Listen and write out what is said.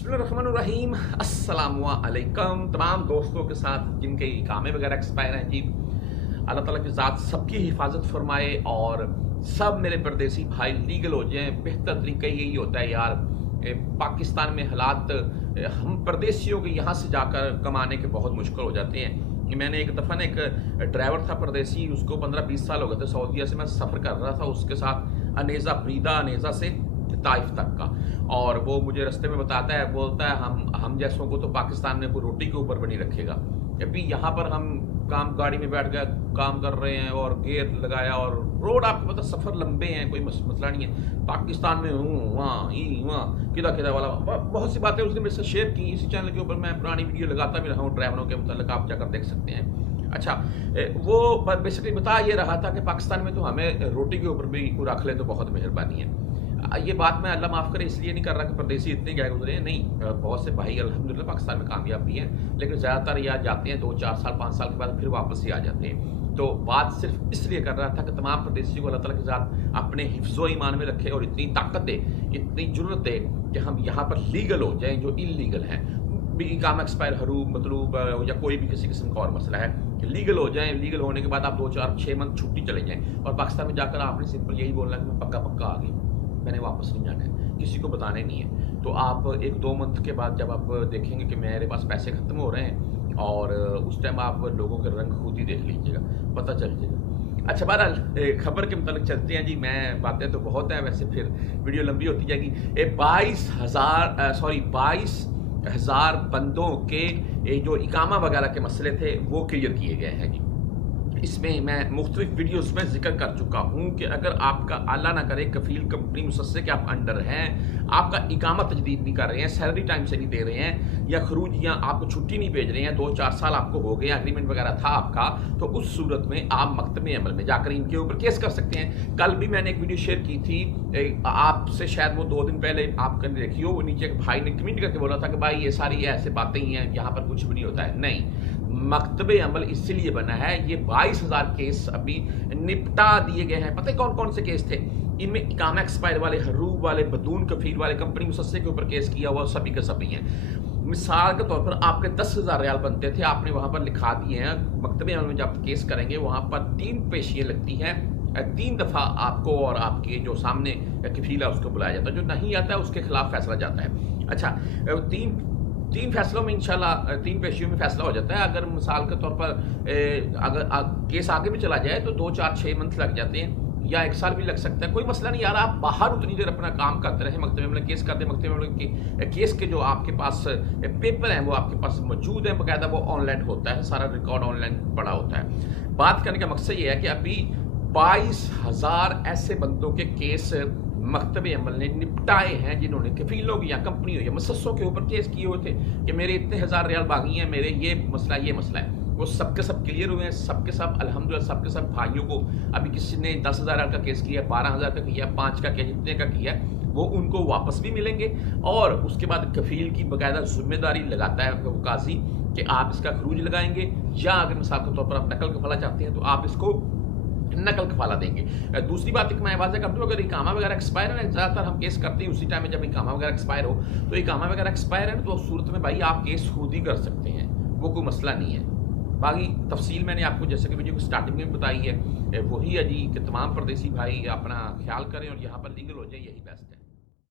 बिस्मिल्लाहिर्रहमानिर्रहीम। अस्सलामु अलैकुम तमाम दोस्तों के साथ जिनके इकामे वगैरह एक्सपायर हैं जी, अल्लाह ताला की ज़ात सबकी हिफाजत फरमाए और सब मेरे परदेसी भाई लीगल हो जाएं। बेहतर तरीका यही होता है यार। पाकिस्तान में हालात हम परदेसियों के यहाँ से जाकर कमाने के बहुत मुश्किल हो जाते हैं। मैंने एक दफ़ा ना एक ड्राइवर था परदेसी, उसको 15-20 साल हो गए थे सऊदीया से मैं सफ़र कर रहा था उसके साथ अनेज़ा से ताइफ तक का, और वो मुझे रास्ते में बताता है, बोलता है हम जैसों को तो पाकिस्तान में कोई रोटी के ऊपर बनी रखेगा। अभी यहाँ पर हम गाड़ी में बैठ गए काम कर रहे हैं और गेयर लगाया और रोड आपको पता सफ़र लंबे हैं, कोई मसला नहीं है। पाकिस्तान में वहाँ किदा वाला बहुत सी बातें उसने मेरे से शेयर की। इसी चैनल के ऊपर मैं पुरानी वीडियो लगाता भी रहा हूँ ड्राइवरों के मतलब, आप जाकर देख सकते हैं। अच्छा, वो बेसिकली बता ये रहा था कि पाकिस्तान में तो हमें रोटी के ऊपर भी रख ले तो बहुत मेहरबानी है। ये बात मैं अल्लाह माफ़ करे इसलिए नहीं कर रहा कि परदेसी इतने गए गुजरे हैं, नहीं, बहुत से भाई अल्हम्दुलिल्लाह पाकिस्तान में कामयाब भी हैं, लेकिन ज़्यादातर यहाँ जाते हैं 2-4 साल 5 साल के बाद फिर वापस ही आ जाते हैं। तो बात सिर्फ इसलिए कर रहा था कि तमाम परदेसियों को अल्लाह ताला के साथ अपने हिफ्ज़ो ईमान में रखे और इतनी ताकत दे, इतनी जुर्रत दे कि हम यहाँ पर लीगल हो जाएँ जो इलीगल हैं। काम एक्सपायर हरूब मतलूब या कोई भी किसी किस्म का और मसला है कि लीगल हो जाएं। लीगल होने के बाद आप 2-4-6 मंथ छुट्टी चले जाएं और पाकिस्तान में जाकर आपने सिंपल यही बोलना कि मैं पक्का आ गई, मैंने वापस नहीं जाना है, किसी को बताने नहीं है। तो आप 1-2 मंथ के बाद जब आप देखेंगे कि मेरे पास पैसे ख़त्म हो रहे हैं और उस टाइम आप लोगों के रंग खुद ही देख लीजिएगा, पता चल जाएगा। अच्छा, बहरहाल खबर के मतलब चलते हैं जी। मैं बातें तो बहुत हैं, वैसे फिर वीडियो लंबी होती जाएगी। 22,000 बंदों के जो इकामा वगैरह के मसले थे वो क्लियर किए गए हैं जी। इसमें मैं मुख्तलिफ वीडियोस में जिक्र कर चुका हूँ कि अगर आपका अल्लाह ना करे कफील कंपनी मुसस्से के आप अंडर हैं, आपका इकामा तजदीद नहीं कर रहे हैं, सैलरी टाइम से नहीं दे रहे हैं, या खरूजियाँ आपको छुट्टी नहीं भेज रहे हैं, 2-4 साल आपको हो गए, एग्रीमेंट वगैरह था आपका, तो उस सूरत में आप मकतबे अमल में जाकर इनके ऊपर केस कर सकते हैं। कल भी मैंने एक वीडियो शेयर की थी आपसे, शायद वो 2 दिन पहले आपने देखी हो। वो नीचे एक भाई ने कमेंट करके बोला था कि भाई ये सारी ऐसे बातें ही हैं, यहाँ पर कुछ भी नहीं होता है। नहीं, मकतबे अमल इसलिए बना है, ये 22,000 केस अभी निपटा दिए गए हैं। पता है कौन कौन से केस थे इनमें? इकामा एक्सपायर वाले, हरूब वाले, बदून कफील वाले, कंपनी मुसस्से के ऊपर केस किया हुआ सभी के सभी हैं। मिसाल के तौर पर आपके 10,000 रियाल बनते थे, आपने वहां पर लिखा दिए हैं मकतबे अमल में जब केस करेंगे वहां पर 3 पेशियां लगती हैं, 3 दफ़ा आपको और आपके जो सामने कफील है उसको बुलाया जाता है, जो नहीं आता है उसके खिलाफ फैसला जाता है। अच्छा, तीन फैसलों में इंशाल्लाह 3 पेशियों में फैसला हो जाता है। अगर मिसाल के तौर पर अगर केस आगे भी चला जाए तो 2-4-6 मंथ लग जाते हैं या 1 साल भी लग सकता है, कोई मसला नहीं यार। आप बाहर उतनी देर अपना काम करते रहे, मकतबे में केस करते, मकतबे में केस के जो आपके पास पेपर हैं वो आपके पास मौजूद हैं, बाकायदा वो ऑनलाइन होता है, सारा रिकॉर्ड ऑनलाइन पड़ा होता है। बात करने का मकसद ये है कि अभी 22,000 ऐसे बंदों के केस मकतबे अमल ने निपटाए हैं जिन्होंने कफीलों या कंपनियों या मुसस्सों के ऊपर केस किए हुए थे कि मेरे इतने 1,000 रियाल बागी हैं, मेरे ये मसला है। वो सबके सब क्लियर हुए हैं, सबके सब अल्हम्दुलिल्लाह, सबके सब भाइयों को अभी किसी ने 10,000 रियाल का केस किया, 12,000 का किया, 5 का किया, जितने का किया वो उनको वापस भी मिलेंगे। और उसके बाद कफील की बाकायदा जिम्मेदारी लगाता है वो काजी कि आप इसका खरूज लगाएंगे, या अगर मिसाल के तौर पर आप नकल कफाला चाहते हैं तो आप इसको नकल कफाला देंगे। दूसरी बात एक मैं वाज़ह कर दूं, अगर इकामा वगैरह एक्सपायर है, ज़्यादातर हम केस करते हैं उसी टाइम में जब इकामा वगैरह एक्सपायर हो, तो इकामा वगैरह एक्सपायर है तो उस सूरत में भाई आप केस खुद ही कर सकते हैं, वो कोई मसला नहीं है। बाकी तफसील मैंने आपको जैसे कि वीडियो को स्टार्टिंग में बताई है, वही है जी कि तमाम परदेसी भाई अपना ख्याल करें और यहाँ पर लीगल हो जाए, यही बेस्ट है।